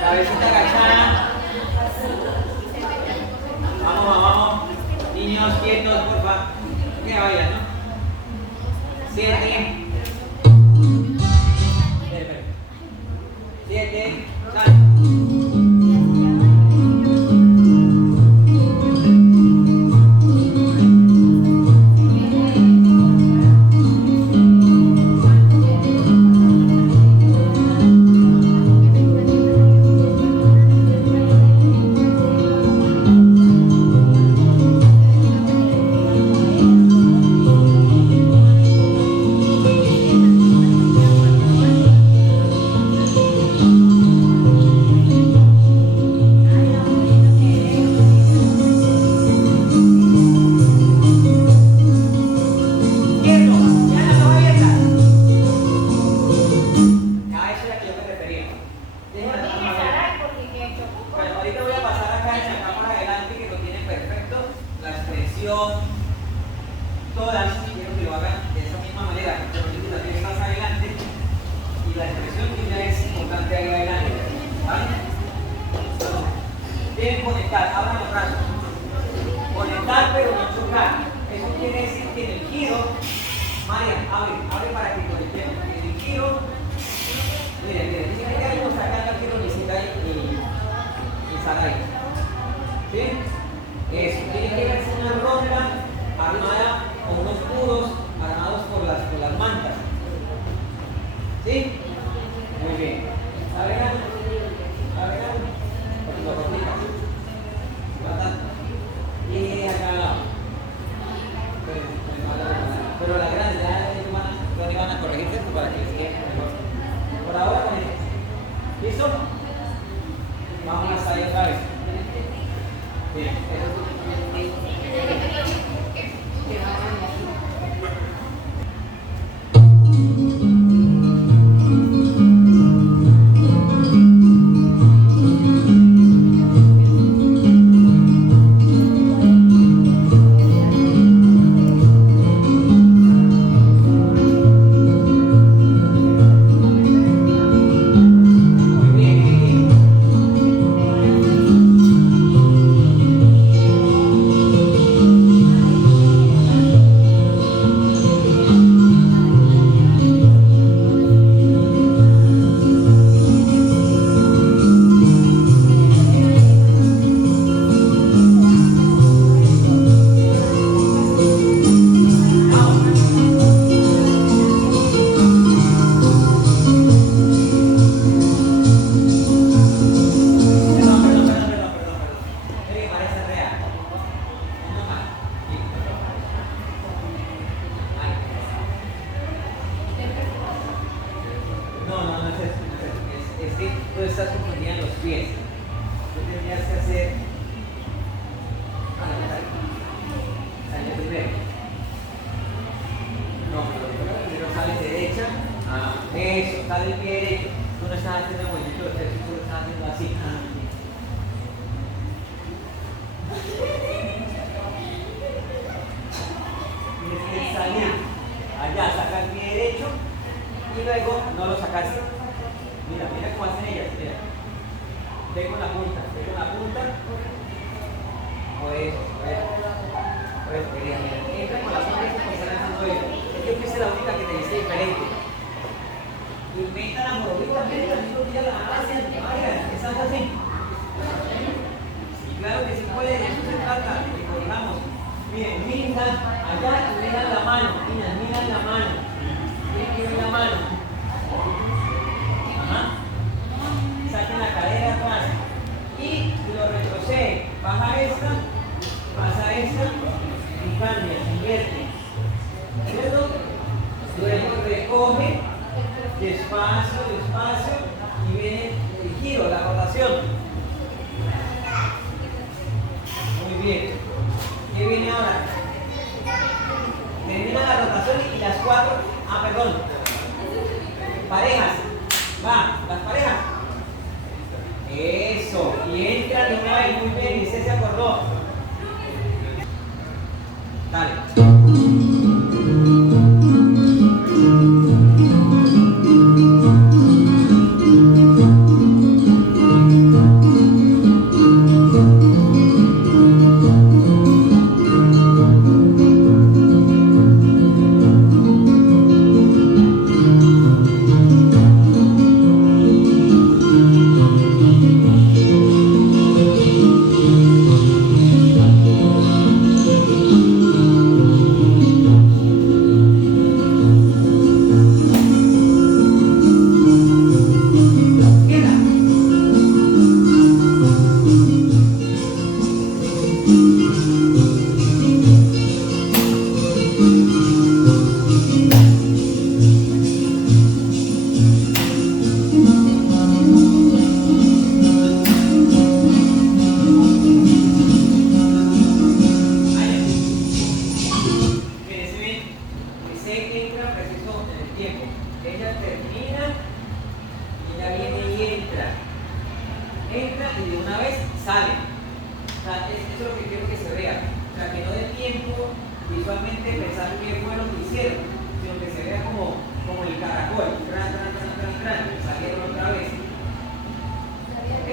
Cabecita agachada. Vamos, vamos. Niños quietos, porfa. Que vayan, ¿no? 7. 7. Sale. Todas, quiero que lo hagan de esa misma manera, pero la tienes más adelante y la expresión que ya es importante ahí adelante. ¿Vale? Deben conectar, abran los brazos. Conectar pero no chocar. Eso quiere decir que en el giro, María, abre para que conectemos. En el giro, miren, si hay algo sacando aquí Ronisita y Saray. ¿Sí? Eso, tiene que verse una ronda armada con unos escudos armados por las mantas. ¿Sí? Muy bien. ¿Agregan? Porque lo replicas. Y acá al lado. Pero la grande, ya van a corregirse para que se quede mejor. Por ahora con esto. ¿Listo? Vamos a salir otra vez. Bien. Tú estás confundiendo los pies. Tú tendrías que hacer. Sale primero. No, pero sale derecha. Eso, sale el pie derecho. Tú no estás haciendo el movimiento de tercio, tú lo estás haciendo así. Tienes que salir allá, sacar el pie derecho y luego no lo sacas. Mira cómo hacen ellas, mira. Ve con la punta. O eso, mira. Entra con la punta y se están haciendo ellos. Es que fuiste la única que te viste diferente. Inventa la morovita, mira, la hacen, estás así. Y claro que sí puede, de eso se trata, de que corrijamos. Miren, miran allá y miran la mano, miran la mano. Miren la mano. Saquen la cadera atrás y lo retroceden. Baja esta, pasa esta y cambia, invierte. ¿Cierto? Luego recoge despacio y viene el giro, la rotación. Muy bien. ¿Qué viene ahora? Termina la rotación y las 4. Perdón. Parejas. Va, las parejas. Eso. Y entra de una vez. Muy bien. Y se acordó. Dale. entra y de una vez sale. O sea, eso es lo que quiero que se vea. O sea, que no dé tiempo visualmente pensar qué fue lo que hicieron, sino que se vea como el caracol. Salieron otra vez. ¿Ok?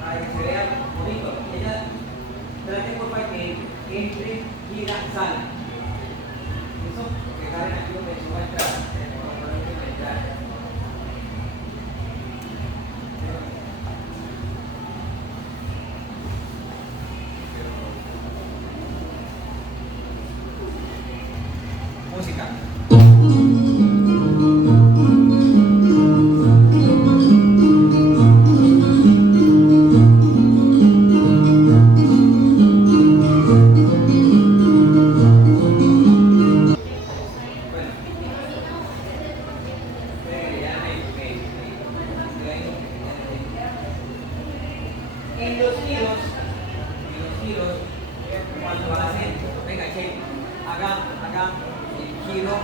Para que se vea bonito. Ella trate por favor que entre, gira, sale. Eso, porque Karen aquí donde yo voy a entrar. Música. En los giros, cuando hacen, venga, che, haga el giro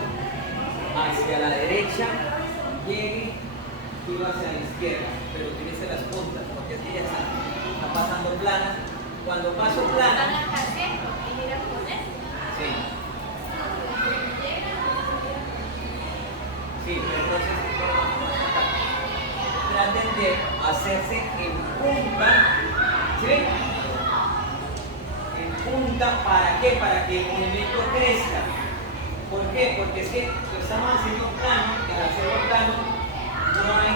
hacia la derecha, llegue, giro hacia la izquierda, pero utilice las puntas, porque así ya está pasando plana. Cuando paso plana, sí, pero entonces traten de hacerse en punta, ¿sí? En punta, ¿para qué? Para que el movimiento crezca. ¿Por qué? Porque es que lo estamos haciendo plano, y al hacerlo plano no hay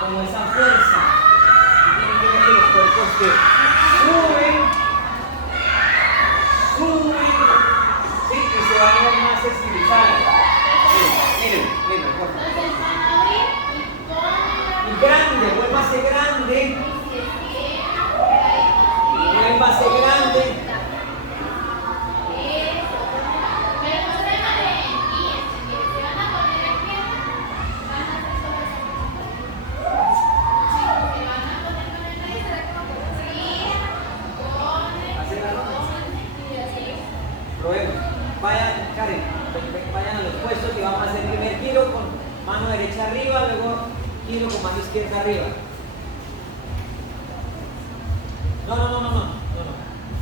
como esa fuerza. Y tienen que ver que los cuerpos que suben, ¿sí? Y se van a ver más estilizados. Miren, por favor. Y grande, vuélvase grande. Vuélvase grande. Probemos. Vayan, Karen, vayan a los puestos y vamos a hacer el primer giro con mano derecha arriba, luego giro con mano izquierda arriba. No.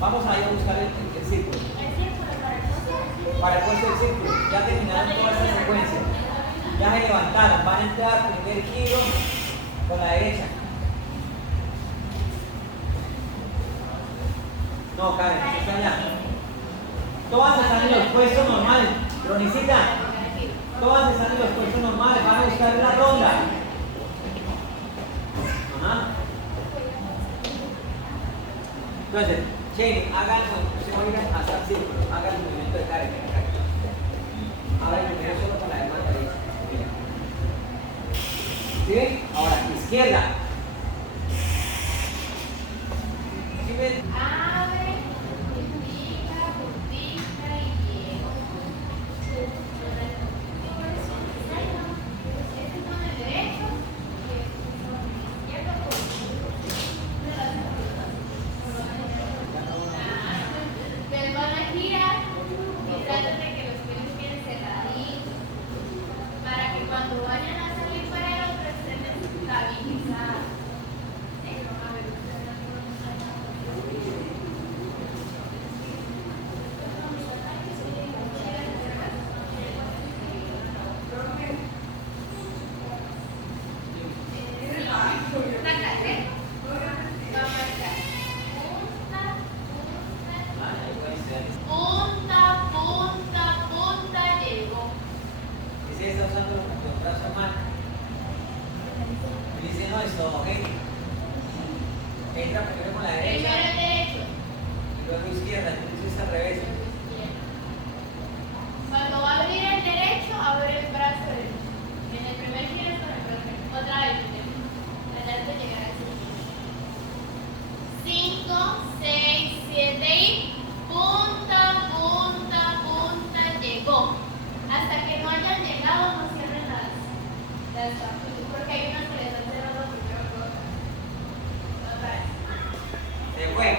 Vamos a ir a buscar el círculo. Para el puesto del círculo. Ya terminaron toda esta secuencia. Ya se levantaron. Van a entrar primer giro con la derecha. No, Karen, está allá. Todas están en los puestos normales. Cronicita. Todas están en los puestos normales. Van a buscar la ronda. Ajá. Entonces, Shane, se oigan hasta el círculo. Hagan el movimiento de Karen. Ahora el primero solo con la demás derecha. ¿Sí ven? Ahora, izquierda. ¿Sí ven? Entra primero con la derecha. Y luego izquierda, entonces al revés. Cuando va a abrir el derecho, abre el brazo derecho. En el primer giro es con el brazo derecho. Otra vez. Tratar de llegar así. 5, 6, 7 y punta, punta, punta, llegó. Hasta que no hayan llegado, no cierren las porque hay unas que les han cerrado primero. Otra vez. Se fue.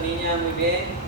niña, muy bien.